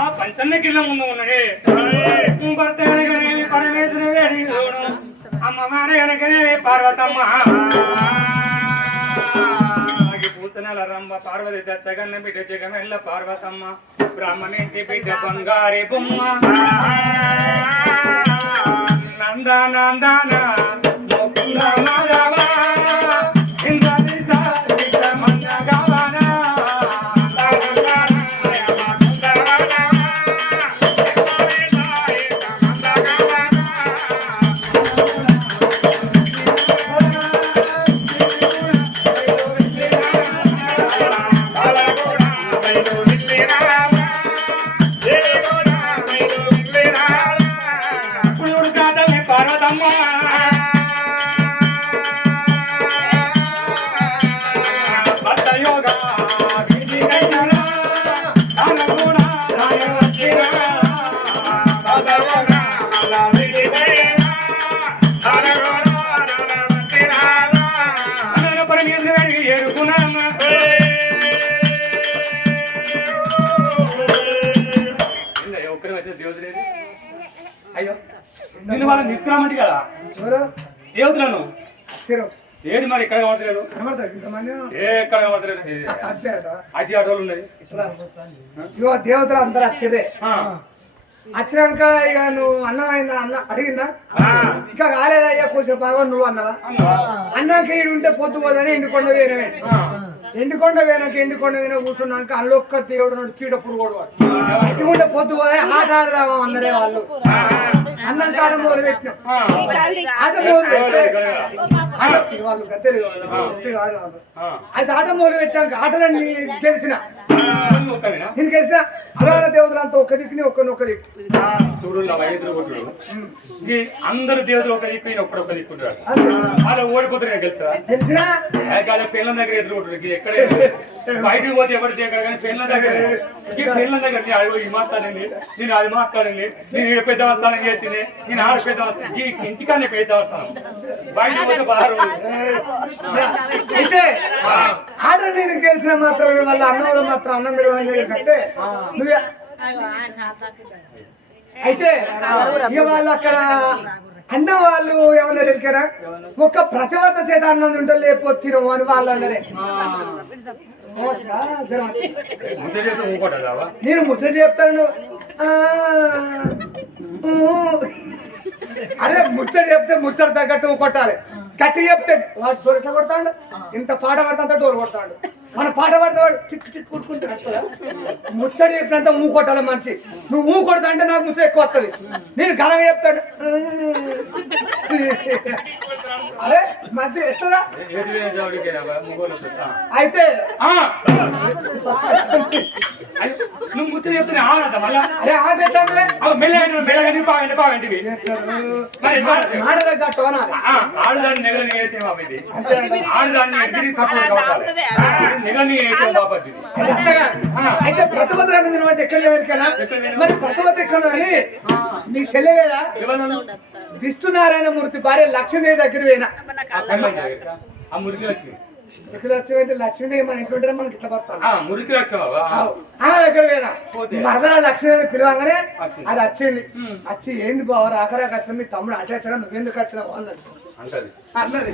ఆ పంచన్న కిల్ల ముందు ఉన్నది. భర్త వెనకనేవి పరమేశ్వర అమ్మ మాన వెనకనేవి పార్వతమ్మ. పూతనల రంభ పార్వతి దత్తగన్న బిడ్డ జగమెల్ల పార్వతమ్మ బ్రాహ్మణింటి బిడ్డ బంగారి బొమ్మ. నందా నందానా ఒక్కరి వచ్చే దేవుడు లేదు అయ్యో నిన్ను వాళ్ళని తీసుకురామంటే కదా ఎవరు దేవతలను ఏది మరి ఇక్కడ కనబడతలేదు ఏ ఎక్కడ కనబడతలేదు అచ్చారట ఆటోలు ఉన్నాయి దేవతలు అందరూ అచ్చేదే వచ్చినాక ఇక నువ్వు అన్నం అయిందా? అన్న అడిగిందా? ఇంకా కాలేదయ్యా కొంచెం బాగా నువ్వు అన్నవా? అన్నాక ఈడు ఉంటే పొద్దు పోదని ఎండుకొండ ఆ, ఎండుకొండ వేనక ఎండుకొండ వేన కూర్చున్నాక అల్లొక్క తీయడు చీడ పురుగోడు వాడు. ఎటువంటి పొద్దు పోదని ఆట ఆడదామా అన్నరే వాళ్ళు. అన్నం కాడ మొదలు పెట్టినాం. ఆ. ఆట మొదలు ఎవరు పెడితే ఇక్కడ? ఆట వాళ్ళు గద్దెలు వాళ్ళు, గట్టి కాదు వాళ్ళు. ఆ. అయితే ఆట మొదలు పెట్టాక ఆటలన్నీ తెలిసిన నువ్వు ఒక్కనినా? నేను తెలిసిన పురాణ దేవతలంతా ఒక్క దిక్కుని ఒక్కని ఒక్క దిక్కు చూడు. అందరు దేవుడు ఒక దిక్కు ఈయన ఒక్కడు ఒక దిక్కు ఉంటాడు. అంతే. అలా తెలిసినా? కాలే పిల్లల దగ్గర ఎదురు కొట్టుడు ఎక్కడ బయటకు పోతే ఎవరు చేయగలరు కానీ పిల్లల దగ్గర పిల్లల దగ్గర నేను అది మాట్లాడండి నేను అది మాట్లాడండి నేను పెద్ద వస్తానని చేసింది నేను ఆడ పెద్ద వస్తాను ఈ ఇంటికానే పెద్ద వస్తాను బయటకు పోతే బాగా అయితే ఆట నేను తెలిసిన మాత్రమే వాళ్ళ అన్నంలో మాత్రం అన్నం పెడవని కంటే నువ్వే. అయితే ఇక వాళ్ళు అక్కడ అన్న వాళ్ళు ఏమన్నా తెలిసారా ఒక్క ప్రతివత చేత అన్నం ఉంటే లేకపోతే అని వాళ్ళు ఊకోటావా నేను ముచ్చట చెప్తాను. ముచ్చట చెప్తే ముచ్చట తగ్గట్టు కొట్టాలి. గట్టి చెప్తే వాడు డోర్ ఎట్లా కొడతాడు? ఇంత పాట పడతా డోర్ కొడతాడు. మన పాట పడతాడు టిక్ టిక్ కొట్టుకుంటాడు అసలు. ముచ్చట చెప్పినంత ఊ కొట్టాలి మనిషి. నువ్వు ఊ కొడతా అంటే నాకు ముచ్చట ఎక్కువ వస్తుంది. నేను ఘనంగా చెప్తాడు. అరే మంచి ఎట్లా. అయితే నువ్వు ముచ్చట చెప్తే ఆనంద మళ్ళా. అరే ఆ పెట్టండి అవి మెల్లగా మెల్లగా బాగండి బాగంటివి మరి మా- మాటలు గట్టు అనాలి ఆ, ఆడదాన్ని నెగలని వేసేవా ఇది? ఆడదాన్ని ఎగిరి తక్కువ కావాలి నెగని బాపతి అది అట్టగా. అయితే ప్రతిభత అంటే ఎక్కడ లేదు కదా మరి ప్రతిభత ఎక్కడ నీ చెల్లె లేదా? విష్ణునారాయణ మూర్తి భార్య లక్ష్మీదేవి దగ్గర పోయినా? ఆ మురికి లక్ష్మి. లక్ష్మీదేవి మన ఇంట్లో ఉంటే మనకి ఇట్లా ఆ మురికి లక్ష్మి ఆమె దగ్గర పోయినా. మరదల లక్ష్మీదేవి పిలవగానే. అది వచ్చింది. వచ్చి ఏంది బావ రాకరాక వచ్చిన మీ తమ్ముడు అట్లా వచ్చాడు నువ్వు ఎందుకు వచ్చినావు? అన్నది. అంటది. అన్నది.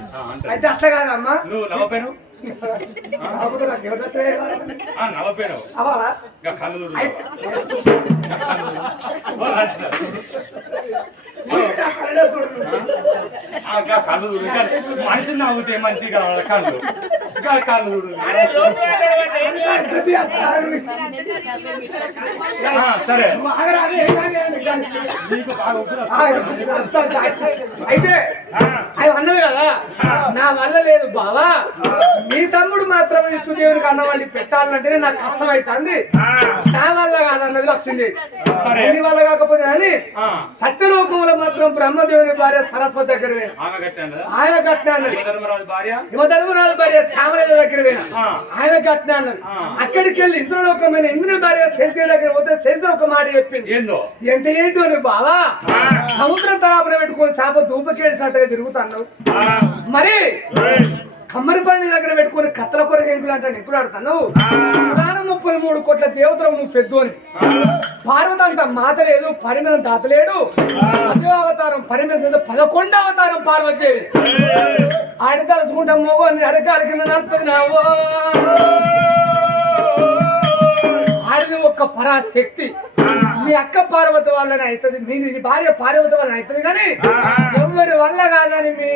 అయితే అట్లా కాదమ్మా. నువ్వు ఇంకా కళ్ళు కళ్ళు మనిషి నవ్వుతే మంచిగా వాళ్ళ కళ్ళు ఇంకా కళ్ళు సరే అయితే అవి అన్నది కదా నా వల్ల లేదు బావా నీ తమ్ముడు మాత్రం విష్ణుదేవునికి అన్నవాళ్ళకి పెట్టాలంటేనే నాకు కష్టం అవుతుంది నా వల్ల కాదన్నది లక్ష్మీదేవి. నీ వల్ల కాకపోతే కానీ సత్యలోకంలో మాత్రం బ్రహ్మదేవుని భార్య సరస్వతి దగ్గర ఆయన కట్టిన అన్నది భార్య? యువధర్మరాజు భార్య శ్యామల దగ్గర. ఆయన కట్టిన అన్నది ఆ. అక్కడికి వెళ్ళి ఇంద్రలోకమైన ఇంద్రుని భార్య శశి దగ్గర పోతే శశి ఒక మాట చెప్పింది. ఏందో? ఎంత ఏంటో నువ్వు బావా. సముద్రం తలాపన పెట్టుకొని చేప దూపకేడిసినట్టుగా తిరుగుతున్నావు. ఆ, మరి? కమ్మరి బండి దగ్గర పెట్టుకొని కత్తల కొరకు ఎంకులు అంటాను ఎప్పుడు ఆడుతాను పురాణం ముప్పై మూడు కోట్ల దేవతలు నువ్వు పెద్దు అని. పార్వతి అంత మాత లేదు పరిమితం దాతలేడు పదో అవతారం పరిమితం పదకొండో అవతారం పార్వతీదేవి. తలుచుకుంటా మోగోని అరకాల కింద నడుతుంది నావో ఆడిది ఒక్క పరాశక్తి. మీ అక్క పార్వతి వల్లనే అవుతుంది మీ నీ భార్య పార్వతి వల్ల అవుతుంది కానీ ఎవరి వల్ల కాదని మీ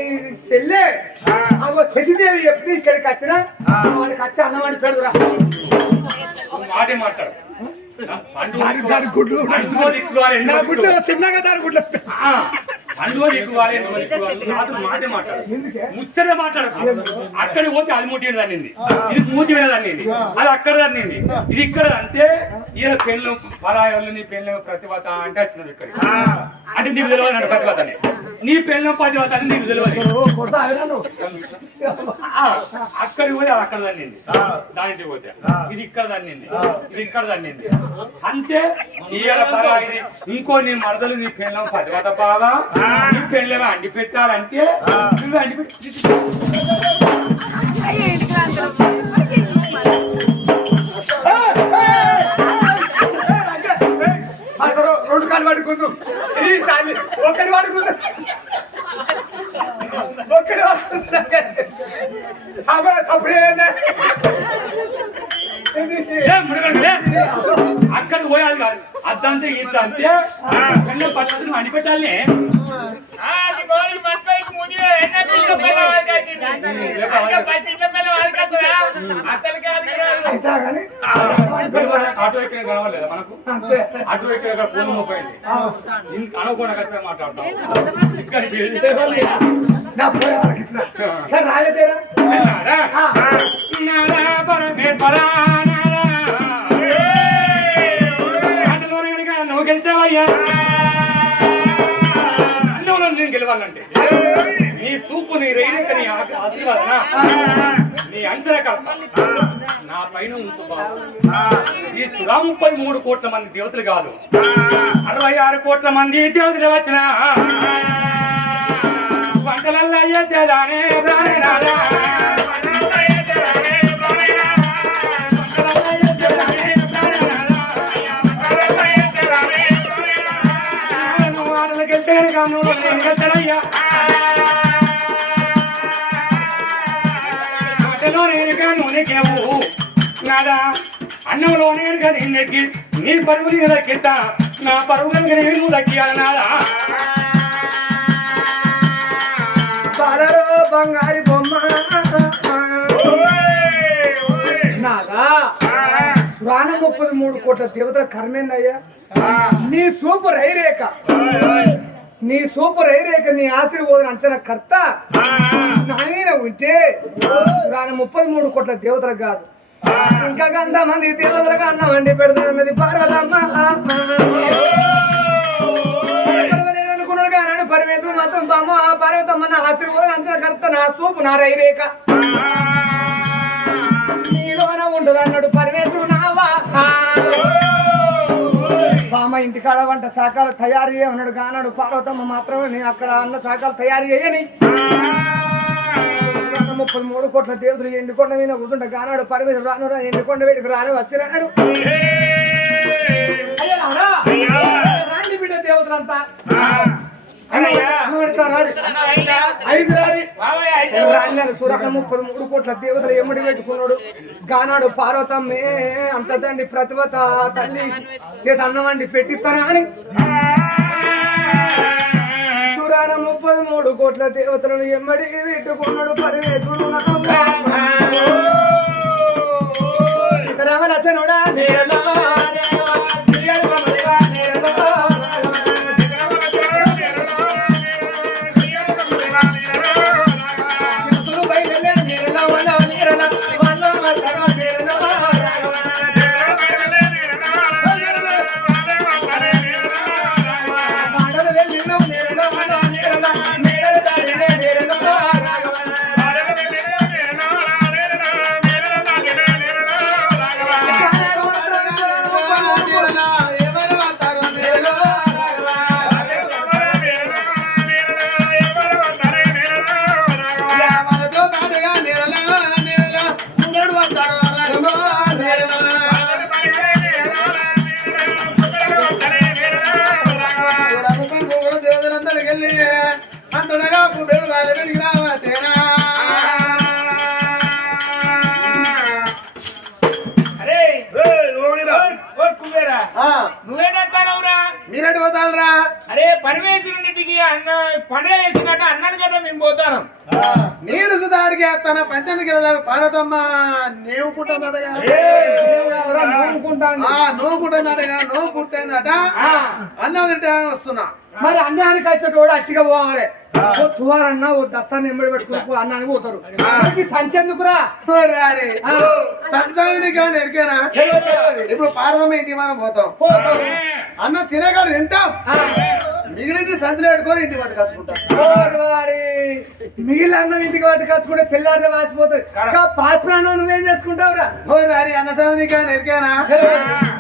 చెల్లె అగో శశిదేవి చెప్తే ఇక్కడికి వచ్చిన వాడికి వచ్చి అన్నవాడి పెడుతురా మాటే మాట్లాడు. గుడ్లు చిన్నగా దాని గుడ్లు ఆ, ఎక్కువ తీసుకోవాలి నాతో మాటే మాట్లాడు. ముచ్చట మాట్లాడు అక్కడికి పోతే అది ముట్టి దాన్నింది ఇది మూతి మీద అది అక్కడ దాన్ని ఇది ఇక్కడ అంటే ఈయన పెళ్ళం పరాయి పెళ్ళం ప్రతిభత అంటే వచ్చినది ఇక్కడ అంటే నీకు తెలియదు అంటే ప్రతిభతని. నీ పెళ్ళం ప్రతిభత అని నీకు తెలియదు ఆ, అక్కడికి పోయి అది అక్కడ దాన్ని దానికి పోతే. ఇది ఇక్కడ దాన్ని ఇది ఇక్కడ దాన్ని అంతే ఈయన పరాయి ఇంకో నీ మరదలు నీ పెళ్ళం ప్రతిభత బాగా నీ పెళ్ళేమో అండి పెట్టాలంటే నువ్వు అండి రెండు కాలు పడుకుందు ఈ తల్లి ఒకటి పడుకుందు ఒకటి మునగండి, లే. అక్కడికి పోయాలి కాదు అద్దంతే ఇంత అంతే పెళ్ళం పట్టుకుని అండి పెట్టాలి అయితే కానీ ఆటో ఎక్కిన కనవలేదా మనకు? అంతే. ఆటో ఎక్కిన ఫోన్ మొబైల్ అనుకోకుండా కలిసి మాట్లాడతాం. పరమేశ్వరా నువ్వు గెలిచావయ్యా నేను గెలవాలంటే. నీ చూపు నీ రైలిక నీ ఆ- ఆశీర్వాదన నీ అంచనకర్త నా పైన ఉంచు బాబు. ఈ సురా ముప్పై మూడు కోట్ల మంది దేవతలు కాదు. అరవై ఆరు కోట్ల మంది దేవతలు వచ్చిన. వంటలల్లో అయ్యే తేడానే రానే రాదా అన్నంలో నేనుగా నిన్నెక్కి నీ పరువు నేను దక్కిస్తా నా పరువు కనుక నేను దక్కియాలి నాదా బంగారి బొమ్మ. నాదా? పురాణ ముప్పై మూడు కోట్ల దేవతల కర్మేందయ్యా? నీ సూపర్ రైరేఖ నీ సూపర్ రైరేఖ నీ ఆశీర్వాదం అంచనా కర్త. నాయన ఉంటే పురాణ ముప్పై మూడు కోట్ల దేవతలకు కాదు. ఇంకా గంట మంది దేవతలకు అన్నం వండి పెడుతున్నది పార్వతమ్మ. పర్వాలేదు అనుకున్నాడు కానీ పరమేశ్వరుడు మాత్రం తాము ఆ పార్వతమ్మ నా ఆశీర్వాదం అంచనా కర్త నా సూపు నా రైరేఖ నీలోన ఉండదు అన్నాడు పరమేశ్వరుడు నావా బామ్మ ఇంటికాడ వంట శాఖలు తయారు చేయమన్నాడు కానాడు పార్వతమ్మ మాత్రమే అక్కడ అన్న శాఖలు తయారు చేయని. ముప్పై మూడు కోట్ల దేవుడు ఎండుకొండ మీద కూర్చుంటే కానాడు పరమేశ్వరుడు రాను ఎండుకొండ వేడికి రాని వచ్చినాడు? రాండి బిడ్డ దేవతలంతా. ముప్పై మూడు కోట్ల దేవతలు ఎమ్మడి పెట్టుకున్నాడు. గానాడు పార్వతమ్మే అంత తండ్రి ప్రతిభత తల్లి చేత అన్నమండి పెట్టిస్తారా అని. చూడాన ముప్పై మూడు కోట్ల దేవతలను ఎమ్మడి పెట్టుకున్నాడు పరమేశ్వరుడు రామలచనుడా Vale, vale, vale. మీరెటు పోతారా అరే పరమేశ్వరునిటికి అన్న పండుగ చేసినట్టు అన్నాను కదా మేము పోతాను. నేను సుధాడికి తన పంచానికి వెళ్ళాలి. పార్వతమ్మ నేవుకుంటున్నాడుగా నోవుకుంటున్నాడుగా నోవు పుట్టిందట అన్నం తింటే వస్తున్నా మరి అన్నానికి వచ్చేటోడు అట్టిగా పోవాలి. తువారన్నా ఓ దస్తాన్ని ఎంబడి పెట్టుకుని అన్నానికి పోతారు. మనకి సంచి ఎందుకురా? మరి అది సత్సాగిని కానీ ఎరికేనా? ఇప్పుడు పార్వతమ్మ ఇంటికి మనం పోతాం. పోతారు అన్న తినగాడు తింటాం. మిగిలింది సంచులు పెట్టుకొని ఇంటికి పట్టుకొచ్చుకుంటాం మిగిలిన అన్నం ఇంటికి వాటి కచ్చుకుంటే తెల్లారితే వాసిపోతుంది పాసిపోయినా నువ్వేం చేసుకుంటావురా? వారి అన్న సంగతి కానీ ఎరికేనా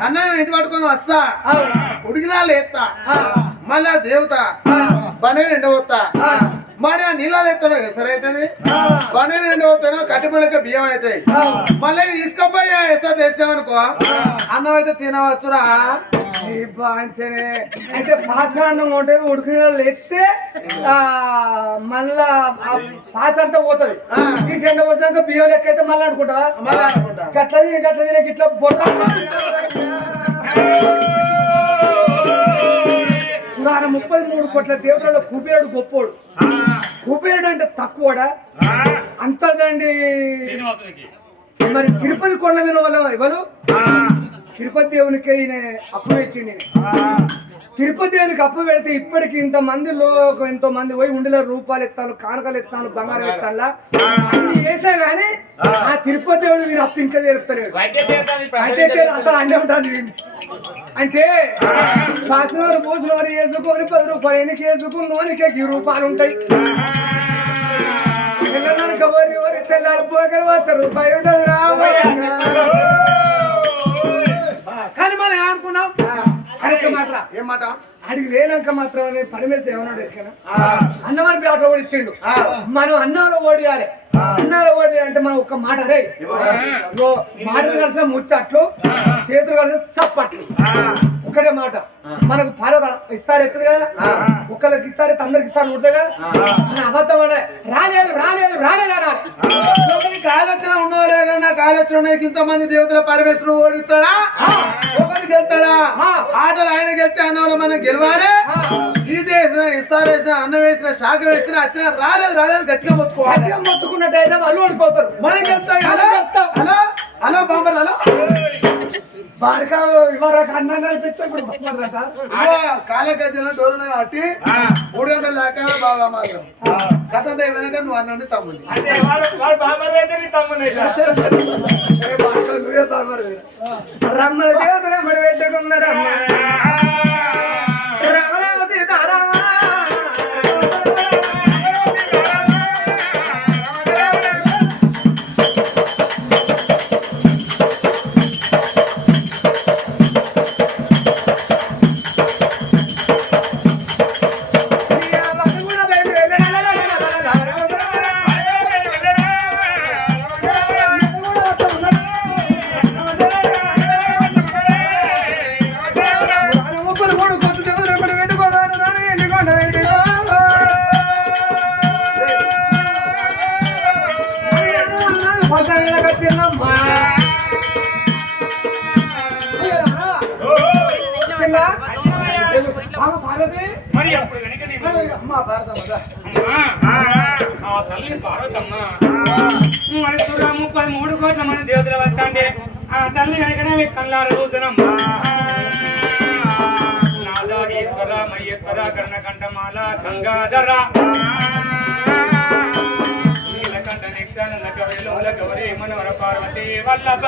అన్నం ఇంటి పట్టుకొని వస్తా. ఉడికినా లేస్తా. మళ్ళా దేవత. బండి ఆ. మరి ఆ నీళ్ళలో ఎత్తాను ఎసరు అవుతుంది బండి నిండి పోతాను కట్టిపళ్ళకి బియ్యం అవుతాయి. మళ్ళీ తీసుకపోయి ఎసరు తెచ్చామనుకో అన్నం అయితే తినవచ్చురా. అయితే పాసిపోయిన ఉంటే ఉడికిన లేస్తే మళ్ళా పాస్ అంతా పోతుంది. ఈ చెండ వచ్చాక బియ్యం లెక్క అయితే మళ్ళీ అనుకుంటావా? మళ్ళీ అనుకుంటా. గట్ల తిని గట్ల తిని ఇట్లా బొట్ట. పురాణ ముప్పై మూడు కోట్ల దేవతలలో కుబేరుడు గొప్పోడు. కుబేరుడు అంటే తక్కువడా? అంతదండి మరి తిరుపతి కొండ మీద వాళ్ళ ఎవరు? తిరుపతి దేవునికి ఈయన అప్పు పెట్టిండి తిరుపతి దేవునికి అప్పు పెడితే ఇప్పటికి ఇంత మందిలో ఎంతో మంది పోయి ఉండిలో రూపాయలు ఎత్తాను కానుకలు ఎత్తాను బంగారం ఎత్తాలా? అన్ని చేసా గానీ ఆ. తిరుపతి దేవుడు వీడు అప్పు ఇంకా తెలుపుతలేడు అంటే అసలు అన్నీ ఉంటాను. అంటే పాసినవారు పూసినవారు వేసుకొని పది రూపాయలు ఎనికి వేసుకుని నూనెకి ఈ రూపాయలు ఉంటాయి. తెల్లారి పోగలు వస్తారు రూపాయి ఉండదు రాబోయంగా. కానీ మనం ఏమనుకున్నాం? ఏం మాట? అడిగి లేనాక మాత్రం అని పరమేశ్వర ఏమన్నాడు ఎక్కన అన్నవారి పేట ఓడిచ్చిండు. మనం అన్నంలో ఓడియాలి. అన్నంలో ఓడి అంటే మనం ఒక్క మాట రే మాటలు కలిసిన ముచ్చట్లు చేతులు కలిసిన చప్పట్లు. ఒకటే మాట. మనకు భారత ఇస్తారు ఎత్తదు కదా? ఒకరికి ఇస్తారు అందరికి ఇస్తారు ఉంటుంది కదా? అబద్ధం రాలేదు రాలేదు రాలేదు అనాలి ఆలోచన ఉండవలేగా ఆలోచన ఉన్నాయి ఇంతమంది దేవతల పరమేశ్వరుడు ఓడిస్తాడా? ఒకరికి గెలుతాడా ఆటలు ఆయన గెలిస్తే అన్నంలో మనం గెలవాలి? ఇది వేసిన ఇస్తారు వేసిన అన్నం వేసిన శాఖ వేసిన వచ్చిన రాలేదు రాలేదు గట్టిగా మొత్తుకోవాలి. మొత్తుకున్నట్టయితే వాళ్ళు ఓడిపోతారు. మనం గెలుస్తాం హలో బాంబర్ హలో. బాడక ఇవ్వరాక అన్నం కనిపిస్తే ఇప్పుడు బతకరట. కాల గజ్జల డోరున కట్టి మూడు గంటల దాకా బాగా మాత్రం కథ వెనక నువ్వు అన్నండి తమ్ముడి నువ్వే బాబరు. రమ్మ మరి పెట్టుకున్నారమ్మ. మరి అప్పుడు తల్లి పార్వతమ్మ మన చూడ ముప్పై మూడు కోట్ల మంది దేవతలు వస్తాండే. ఆ తల్లి కనుకనే కళ్ళారు చూసినమ్మా నాదారీశ్వర మహేశ్వర కర్ణకంఠమాల గంగాధర. నీలకంఠ నిక్షణ నకవేలోల గౌరీ మనవర పార్వతి వల్లభ.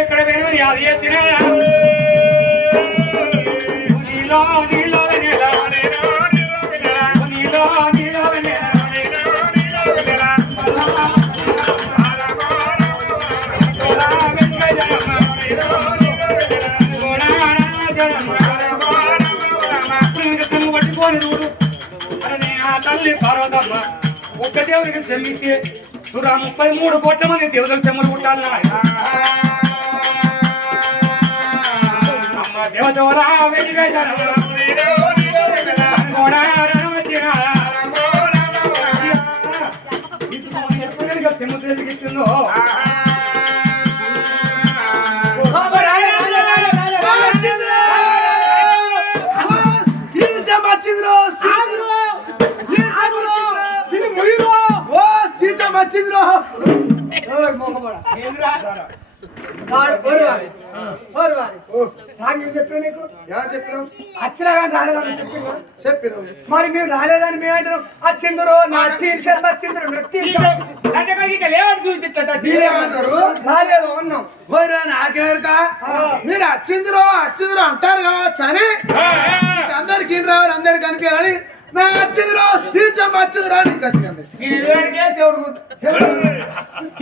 ఎక్కడ వేరు అది చేసిన. తల్లి పార్వతమ్మ ఒక్క దేవుడికి శ్రమించి సురా ముప్పై మూడు కోట్ల మంది దేవతలు చెమ్మలు కుట్టాలి అమ్మ దేవదేవరా వెనుక చెమ్మ తెలిగిస్తుందో చెప్పినావు చెప్పిందా చెప్పినావు మరి మేము రాలేదని మేము అంటున్నాం వచ్చిందరు నా వచ్చిందరు రాలేదు అన్నాం నాకేరుక మీరు వచ్చిందిరో వచ్చిందిరో అంటారు కావచ్చు అని అందరికి రావాలి అందరికి కనిపించాలని నా వచ్చిందిరో తీర్చం వచ్చిందిరో. ఈ చెవుడు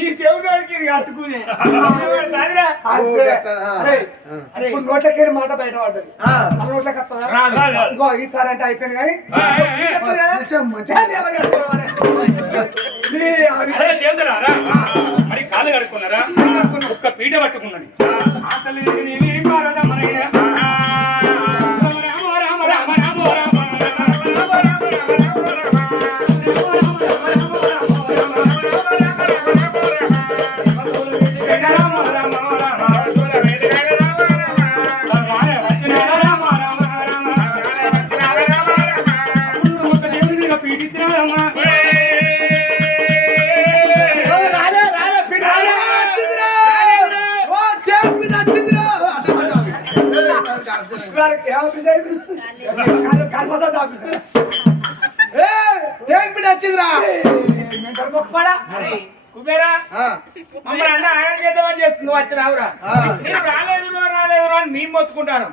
ఈ ఇది కట్టుకునే. ఇప్పుడు నోట్లకి మాట బయట పడ్డది. నోట్లకి. ఇగో ఈసారి అంటే అయిపోయింది కానీ. మరి కాళ్ళు కడుక్కున్నారా? ఒక్క పీట పట్టుకున్నది అసలు ఇది మన కుబేరా మమ్మల్ని అన్న ఆయన చేద్దామని చెప్తుంది వచ్చినావురా ఆ. నేను రాలేదు రాలేదు అని మేము మొత్తుకుంటాను.